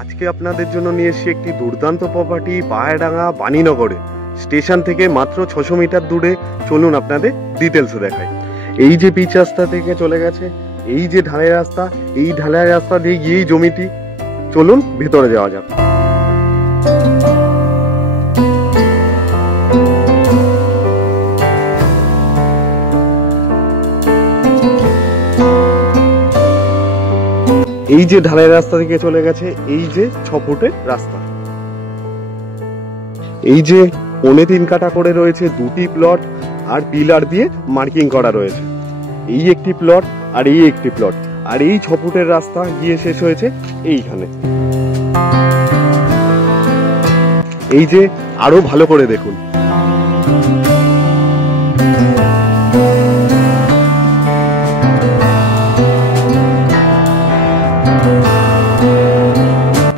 আজকে আপনাদের জন্য নিয়ে এসেছি একটি দুর্দান্ত প্রপার্টি পায়রাডাঙ্গা বাণীনগরে। স্টেশন থেকে মাত্র 600 মিটার দূরে। চলুন আপনাদের ডিটেলসে দেখাই। এই যে পিচ রাস্তা থেকে চলে গেছে, এই যে ঢালাই রাস্তা, এই ঢালাই রাস্তা দিয়ে গিয়েই জমিটি। চলুন ভেতরে যাওয়া যাক। এই যে ঢালাই রাস্তা থেকে চলে গেছে, এই যে 6 ফুটের রাস্তা। এই যে 3.25 কাঠা করে রয়েছে দুটি প্লট, আর পিলার দিয়ে মার্কিং করা রয়েছে। এই একটি প্লট আর এই একটি প্লট, আর এই 6 ফুটের রাস্তা গিয়ে শেষ হয়েছে এইখানে। এই যে আরো ভালো করে দেখুন।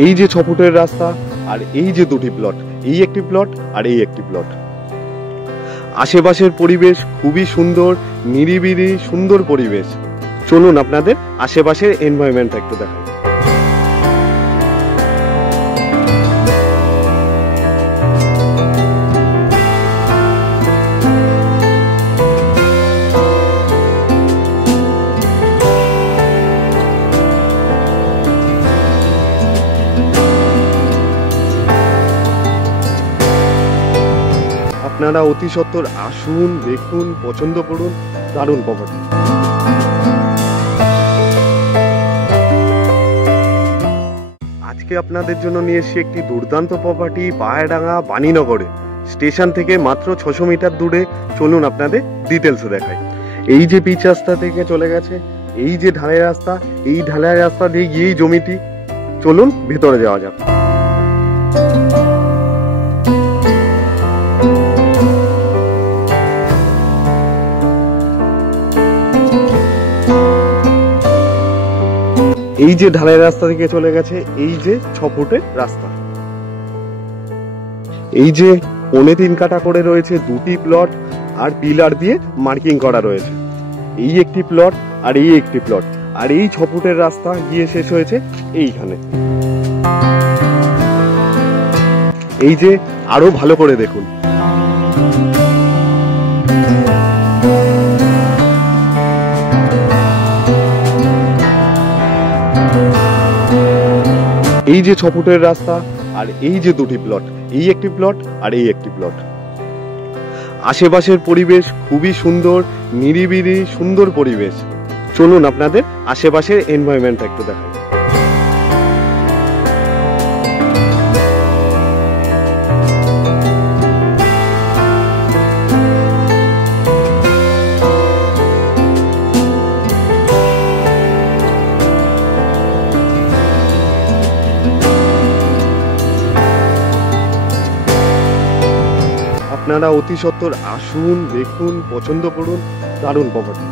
এই যে 6 ফুটের রাস্তা, আর এই যে দুটি প্লট, এই একটি প্লট আর এই একটি প্লট। আশেপাশের পরিবেশ খুবই সুন্দর, নিরিবিলি সুন্দর পরিবেশ। চলুন আপনাদের আশেপাশের এনভায়রনমেন্ট একটু দেখাই। আপনারা অতি সত্বর আসুন, দেখুন, পছন্দ করুন। দারুণ প্রপার্টি। আজকে আপনাদের জন্য নিয়ে এসেছি একটি দুর্দান্ত প্রপার্টি পায়রাডাঙ্গা বাণীনগরে। স্টেশন থেকে মাত্র 600 মিটার দূরে। চলুন আপনাদের ডিটেলসে দেখাই। এই যে পিচ রাস্তা থেকে চলে গেছে, এই যে ঢালাই রাস্তা, এই ঢালাই রাস্তা দিয়ে গিয়েই জমিটি। চলুন ভেতরে যাওয়া যাক। এই যে ঢালাই রাস্তা থেকে চলে গেছে, এই যে 6 ফুটের রাস্তা। এই যে 3.25 কাঠা করে রয়েছে দুটি প্লট, আর পিলার দিয়ে মার্কিং করা রয়েছে। এই একটি প্লট আর এই একটি প্লট, আর এই 6 ফুটের রাস্তা গিয়ে শেষ হয়েছে এইখানে। এই যে আরো ভালো করে দেখুন। এই যে 6 ফুটের রাস্তা, আর এই যে দুটি প্লট, এই একটি প্লট আর এই একটি প্লট। আশেপাশের পরিবেশ খুবই সুন্দর, নিরিবিলি সুন্দর পরিবেশ। চলুন আপনাদের আশেপাশের এনভায়রনমেন্ট একটু দেখাই। আপনারা অতি সত্বর আসুন, দেখুন, পছন্দ করুন। দারুণ প্রপার্টি।